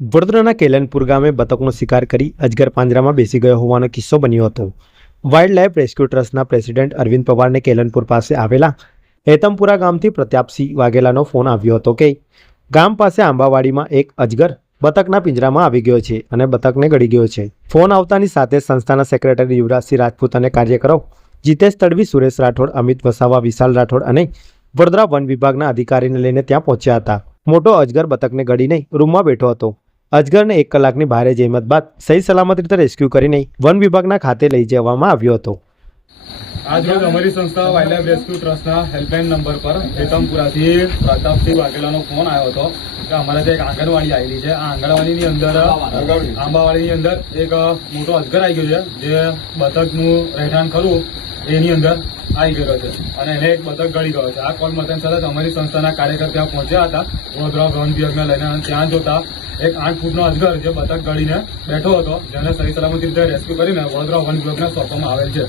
વડોદરાના કેલનપુર ગામે બતકનો શિકાર કરી અજગર પાંજરામાં બેસી ગયો હોવાનો કિસ્સો બન્યો હતો. વાઇલ્ડ લાઇફ રેસ્ક્યુ ટ્રસ્ટના પ્રેસિડેન્ટ અરવિંદ પવારને કેલનપુર પાસે આવેલા હેતમપુરા ગામથી પ્રતાપસિંહ વાઘેલાનો ફોન આવ્યો હતો કે, ગામ પાસે આંબાવાડીમાં એક અજગર બતકના પિંજરામાં આવી ગયો છે અને બતકને ગળી ગયો છે. ફોન આવતાની સાથે સંસ્થાના સેક્રેટરી યુવરાજસિંહ રાજપૂત અને કાર્યકરો જીતેશ તડવી, સુરેશ રાઠોડ, અમિત વસાવા, વિશાલ રાઠોડ અને વડોદરા વન વિભાગના અધિકારીને લઈને ત્યાં પહોંચ્યા હતા. મોટો અજગર બતકને ગળીને રૂમમાં બેઠો હતો. અજગરને એક કલાકની ભારે જહેમત બાદ સહી સલામત રીતે રેસ્ક્યુ કરીને વન વિભાગના ખાતે લઈ જવામાં આવ્યો હતો. આજરોજ અમારી સંસ્થા વાઇલ્ડ લાઇફ રેસ્ક્યુ ટ્રસ્ટના હેલ્પલાઇન નંબર પર હેતમપુરાથી પ્રતાપસિંહ વાઘેલાનો ફોન આવ્યો હતો. કે અમારે ત્યાં એક આંગણવાડી આવેલી છે. આ આંગણવાડીની અંદર, આંબાવાડીની અંદર એક મોટો અજગર આવી ગયો છે, જે બતકનું રહેઠાણ ખરું, એની અંદર આવી ગયો છે. અને એને એક બતક ગળી ગયો છે. આ કોલ મતન સાથે અમારી સંસ્થાના કાર્યકર ત્યાં પહોંચ્યા હતા. વડોદરા વન વિભાગને લઈને ત્યાં જોતા એક આઠ ફૂટનો અજગર જે બતક ગળીને બેઠો હતો, જેને સહી સલામતી રીતે રેસ્ક્યુ કરીને વડોદરા વન વિભાગને સોંપવામાં આવેલ છે.